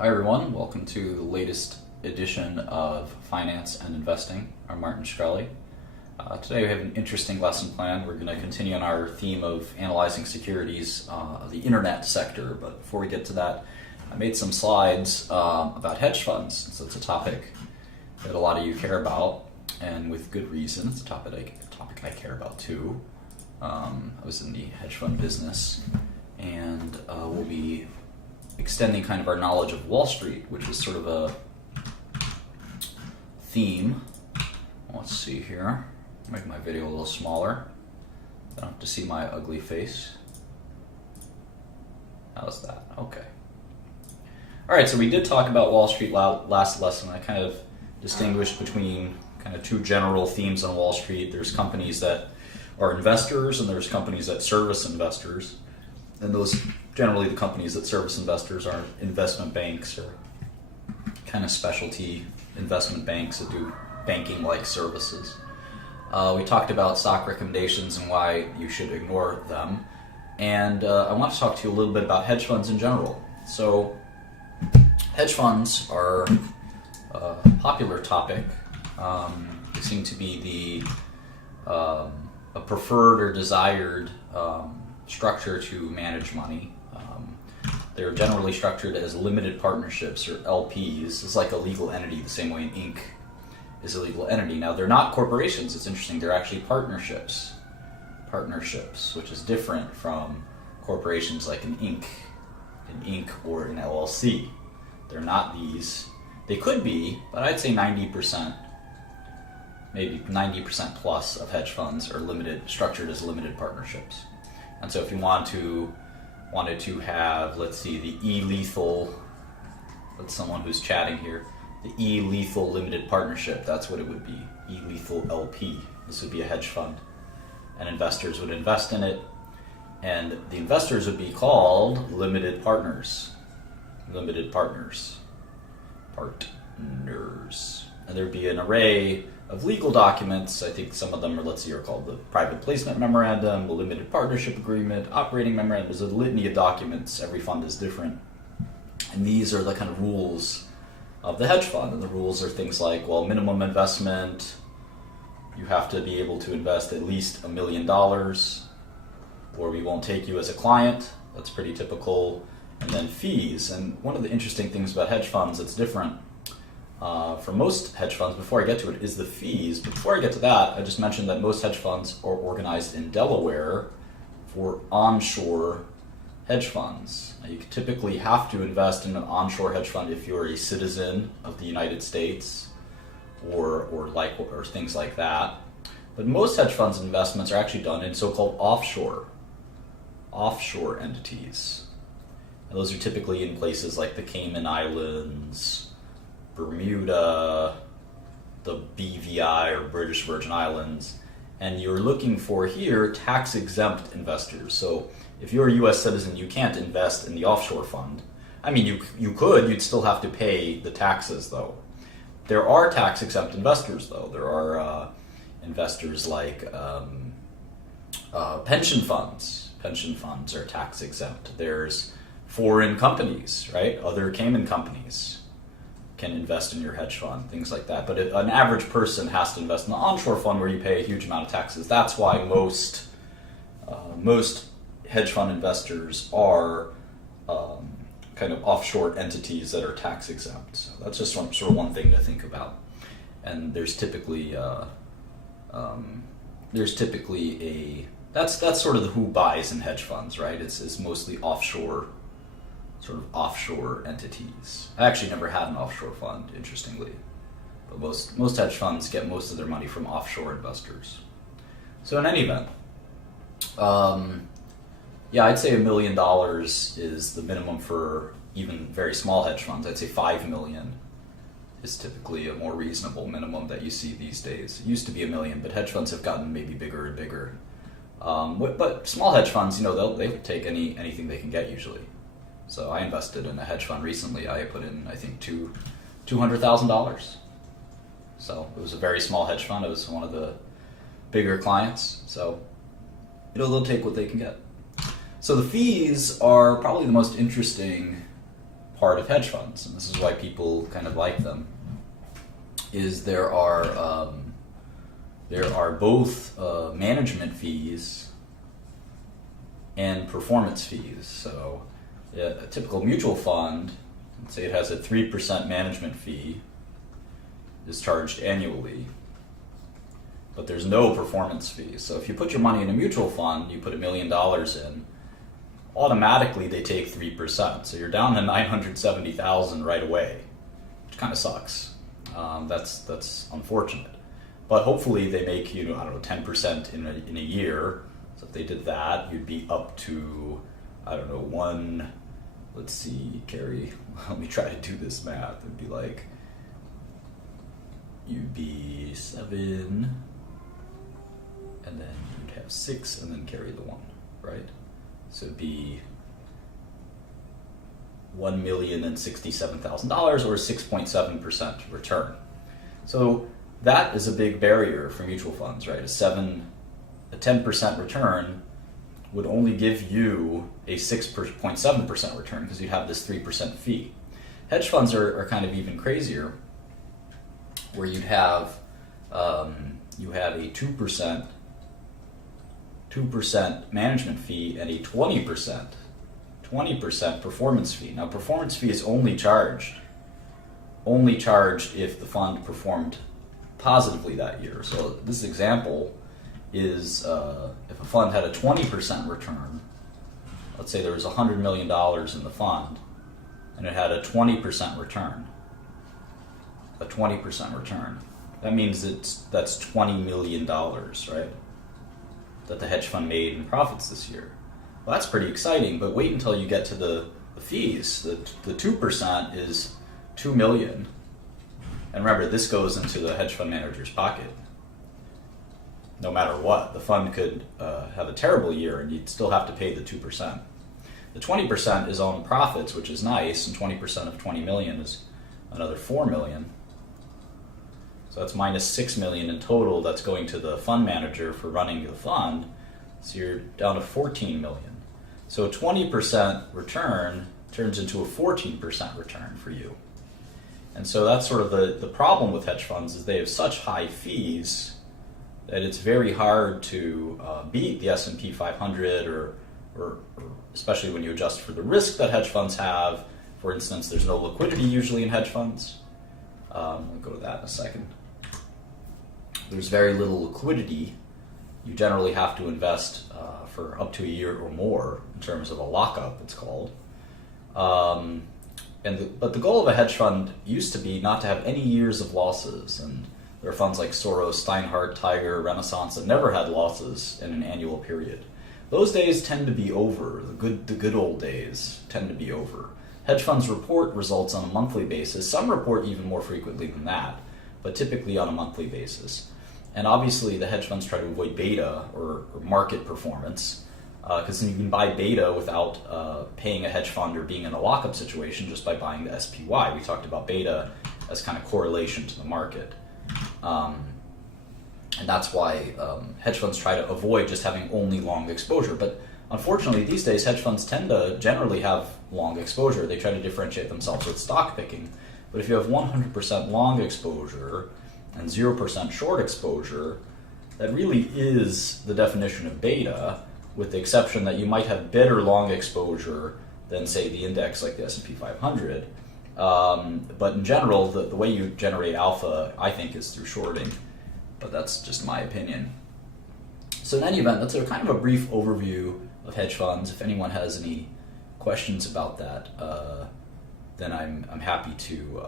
Hi everyone, welcome to the latest edition of Finance and Investing. I'm Martin Shkreli. Today we have an interesting lesson planned. We're going to continue on our theme of analyzing securities of the internet sector, but before we get to that, I made some slides about hedge funds. So it's a topic that a lot of you care about, and with good reason. It's a topic I care about too. I was in the hedge fund business, and we'll be extending kind of our knowledge of Wall Street, which is sort of a theme. Let's see here. Make my video a little smaller. I don't have to see my ugly face. How's that? Okay. All right, so we did talk about Wall Street last lesson. I kind of distinguished between kind of two general themes on Wall Street. There's companies that are investors, and there's companies that service investors. And those, generally the companies that service investors are investment banks or kind of specialty investment banks that do banking-like services. We talked about stock recommendations and why you should ignore them. And I want to talk to you a little bit about hedge funds in general. So hedge funds are a popular topic. They seem to be a preferred or desired structure to manage money. They're generally structured as limited partnerships or LPs. It's like a legal entity, the same way an Inc. is a legal entity. Now, they're not corporations. It's interesting. They're actually partnerships, which is different from corporations like an Inc. Or an LLC. They're not these. They could be, but I'd say 90%, maybe 90% plus of hedge funds are structured as limited partnerships. And so if you wanted to have, let's see, the E-lethal, that's someone who's chatting here, the E-lethal limited partnership, that's what it would be, E-lethal LP. This would be a hedge fund, and investors would invest in it, and the investors would be called limited partners. And there'd be an array of legal documents. I think some of them are called the private placement memorandum, the limited partnership agreement, operating memorandum. There's a litany of documents. Every fund is different. And these are the kind of rules of the hedge fund. And the rules are things like, well, minimum investment, you have to be able to invest at least $1 million, or we won't take you as a client. That's pretty typical. And then fees. And one of the interesting things about hedge funds that's different from most hedge funds, before I get to it, is the fees. But before I get to that, I just mentioned that most hedge funds are organized in Delaware for onshore hedge funds. Now, you typically have to invest in an onshore hedge fund if you're a citizen of the United States or things like that. But most hedge funds investments are actually done in so-called offshore entities. And those are typically in places like the Cayman Islands, Bermuda, the BVI or British Virgin Islands, and you're looking for here tax-exempt investors. So if you're a U.S. citizen, you can't invest in the offshore fund. I mean, you could, you'd still have to pay the taxes though. There are tax-exempt investors though. There are investors like pension funds. Pension funds are tax-exempt. There's foreign companies, right? Other Cayman companies can invest in your hedge fund, things like that. But an average person has to invest in the onshore fund where you pay a huge amount of taxes. That's why most hedge fund investors are kind of offshore entities that are tax exempt. So that's just sort of one thing to think about. And there's typically that's sort of the who buys in hedge funds, right? It's mostly offshore entities. I actually never had an offshore fund, interestingly, but most hedge funds get most of their money from offshore investors. So in any event, I'd say $1 million is the minimum for even very small hedge funds. I'd say $5 million is typically a more reasonable minimum that you see these days. It used to be $1 million, but hedge funds have gotten maybe bigger and bigger. But small hedge funds, they take anything they can get usually. So I invested in a hedge fund recently. I put in, I think, $200,000. So it was a very small hedge fund. It was one of the bigger clients. So they'll take what they can get. So the fees are probably the most interesting part of hedge funds, and this is why people kind of like them, is there are both management fees and performance fees. So a typical mutual fund, let's say it has a 3% management fee, is charged annually, but there's no performance fee. So if you put your money in a mutual fund, you put $1 million in, automatically they take 3%. So you're down to $970,000 right away, which kind of sucks. That's unfortunate. But hopefully they make, 10% in a year. So if they did that, you'd be up to, let's see, Carrie, let me try to do this math. It'd be like, you'd be 7, and then you'd have 6, and then carry the 1, right? So it'd be $1,067,000 or 6.7% return. So that is a big barrier for mutual funds, right? A 10% return would only give you a 6.7% return because you'd have this 3% fee. Hedge funds are kind of even crazier, where you'd have a 2% management fee and a 20% performance fee. Now, performance fee is only charged if the fund performed positively that year. So this example is if a fund had a 20% return, let's say there was $100 million in the fund, and it had a 20% return. A 20% return. That means that's $20 million, right? That the hedge fund made in profits this year. Well, that's pretty exciting, but wait until you get to the fees. The 2% is $2 million. And remember, this goes into the hedge fund manager's pocket. No matter what, the fund could have a terrible year and you'd still have to pay the 2%. The 20% is on profits, which is nice, and 20% of 20 million is another 4 million. So that's minus 6 million in total that's going to the fund manager for running the fund. So you're down to 14 million. So a 20% return turns into a 14% return for you. And so that's sort of the problem with hedge funds, is they have such high fees that it's very hard to beat the S&P 500 or especially when you adjust for the risk that hedge funds have. For instance, there's no liquidity usually in hedge funds. We'll go to that in a second. There's very little liquidity. You generally have to invest for up to a year or more in terms of a lockup, it's called. But the goal of a hedge fund used to be not to have any years of losses. And there are funds like Soros, Steinhardt, Tiger, Renaissance that never had losses in an annual period. Those days tend to be over. The good old days tend to be over. Hedge funds report results on a monthly basis. Some report even more frequently than that, but typically on a monthly basis. And obviously the hedge funds try to avoid beta or market performance, because then you can buy beta without paying a hedge fund or being in a lockup situation just by buying the SPY. We talked about beta as kind of correlation to the market. And that's why hedge funds try to avoid just having only long exposure. But unfortunately, these days, hedge funds tend to generally have long exposure. They try to differentiate themselves with stock picking. But if you have 100% long exposure and 0% short exposure, that really is the definition of beta, with the exception that you might have better long exposure than, say, the index like the S&P 500. But in general, the way you generate alpha, I think, is through shorting. But that's just my opinion. So in any event, that's a kind of a brief overview of hedge funds. If anyone has any questions about that, then I'm happy to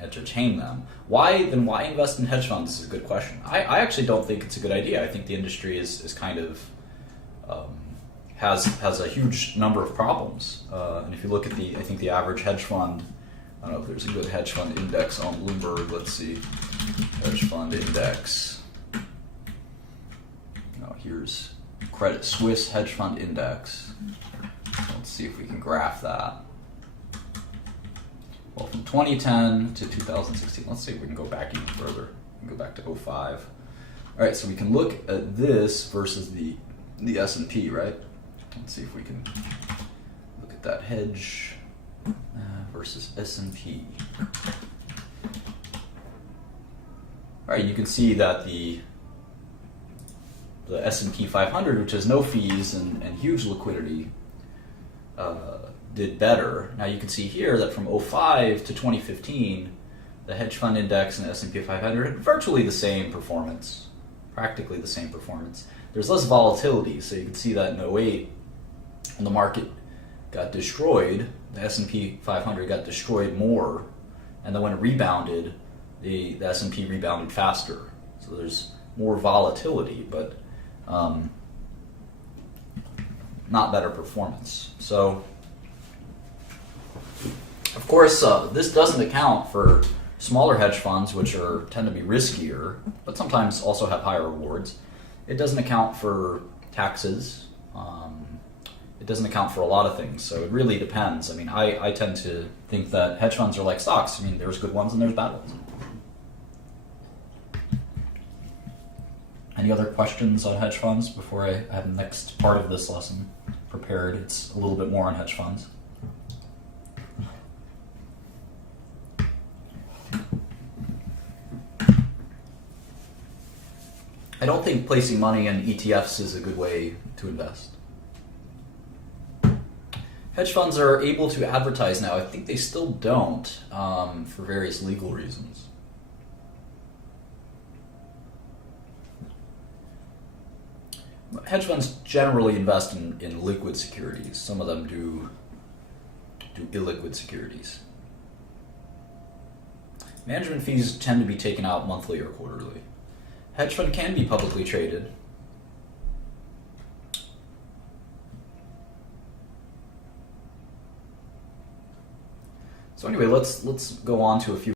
entertain them. Why invest in hedge funds is a good question. I actually don't think it's a good idea. I think the industry is kind of has a huge number of problems. And if you look at I think the average hedge fund, I don't know if there's a good hedge fund index on Bloomberg. Let's see, hedge fund index. Here's Credit Suisse hedge fund index. Let's see if we can graph that. Well, from 2010 to 2016, let's see if we can go back even further. We can go back to 05. All right, so we can look at this versus the S&P, right? Let's see if we can look at that hedge. versus S&P. All right, you can see that the S&P 500, which has no fees and huge liquidity, did better. Now you can see here that from 05 to 2015, the hedge fund index and the S&P 500 had virtually the same performance, practically the same performance. There's less volatility, so you can see that in 08, when the market got destroyed, the S&P 500 got destroyed more, and then when it rebounded, the S&P rebounded faster. So there's more volatility, but not better performance. So, of course, this doesn't account for smaller hedge funds, which tend to be riskier, but sometimes also have higher rewards. It doesn't account for taxes. It doesn't account for a lot of things, so it really depends. I mean, I tend to think that hedge funds are like stocks. I mean, there's good ones and there's bad ones. Any other questions on hedge funds before I have the next part of this lesson prepared? It's a little bit more on hedge funds. I don't think placing money in ETFs is a good way to invest. Hedge funds are able to advertise now. I think they still don't for various legal reasons. Hedge funds generally invest in liquid securities. Some of them do illiquid securities. Management fees tend to be taken out monthly or quarterly. Hedge fund can be publicly traded. So anyway, let's go on to a few